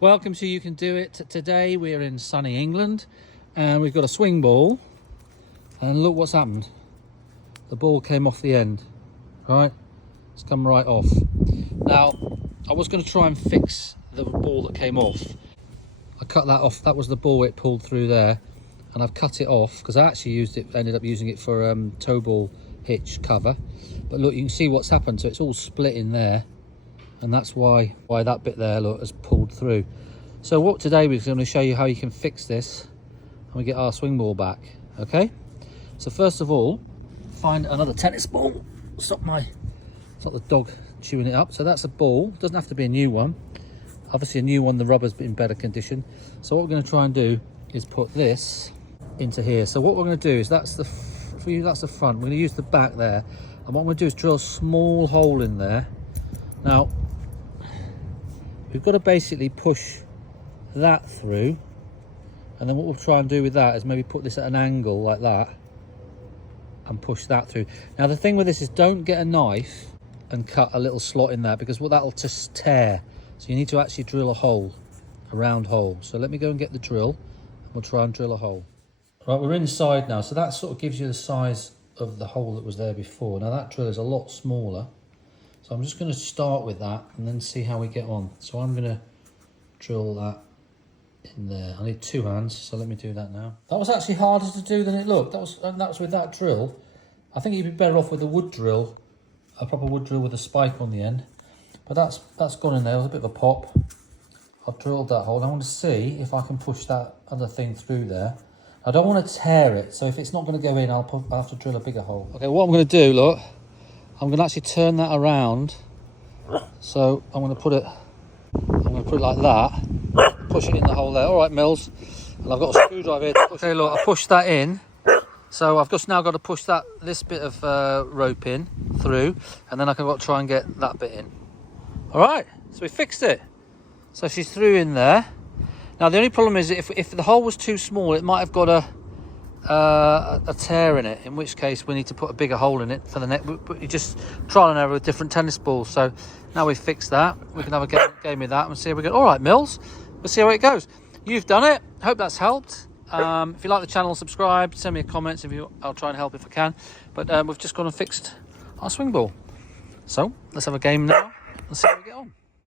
Welcome to You Can Do It. Today we're in sunny England and we've got a swing ball, and look what's happened. The ball came off the end, right? It's come right off. Now, I was going to try and fix the ball that came off. I cut that off. That was the ball it pulled through there, and I've cut it off because I actually ended up using it for tow ball hitch cover. But look, you can see what's happened. So it's all split in there, and that's why that bit there, look, has pulled through. So what today we're going to show you how you can fix this and we get our swing ball back. Okay, so first of all, find another tennis ball. Stop the dog chewing it up. So that's a ball, doesn't have to be a new one. Obviously a new one, the rubber's in better condition. So what we're going to try and do is put this into here. So what we're going to do is that's the front. We're going to use the back there, and what I'm going to do is drill a small hole in there. Now we've got to basically push that through, and then what we'll try and do with that is maybe put this at an angle like that and push that through. Now the thing with this is don't get a knife and cut a little slot in there, because that'll just tear. So you need to actually drill a hole, a round hole. So let me go and get the drill and we'll try and drill a hole. Right, we're inside now, so that sort of gives you the size of the hole that was there before. Now that drill is a lot smaller, so I'm just going to start with that and then see how we get on. So I'm going to drill that in there. I need two hands, so let me do that now. That was actually harder to do than it looked. That was with that drill. I think you'd be better off with a wood drill, a proper wood drill with a spike on the end. But that's gone in there with a bit of a pop. I've drilled that hole. I want to see if I can push that other thing through there. I don't want to tear it, so if it's not going to go in, I'll have to drill a bigger hole. Okay, what I'm going to do, look, I'm going to actually turn that around. So I'm going to put it like that. Push it in the hole there. All right, Mills. And I've got a screwdriver here to push. Okay, look, I pushed that in. So I've just now got to push this bit of rope in through, and then I've got to try and get that bit in. All right, so we fixed it. So she's through in there. Now the only problem is if the hole was too small, it might have got a tear in it, in which case we need to put a bigger hole in it for the net. You just trial and error with different tennis balls. So now we've fixed that, we can have a game with that and see how we go. All right, Mills, we'll see how it goes. You've done it. Hope that's helped. If you like the channel, subscribe, send me a comment. I'll try and help if I can. But we've just gone and fixed our swing ball. So let's have a game now and see how we get on.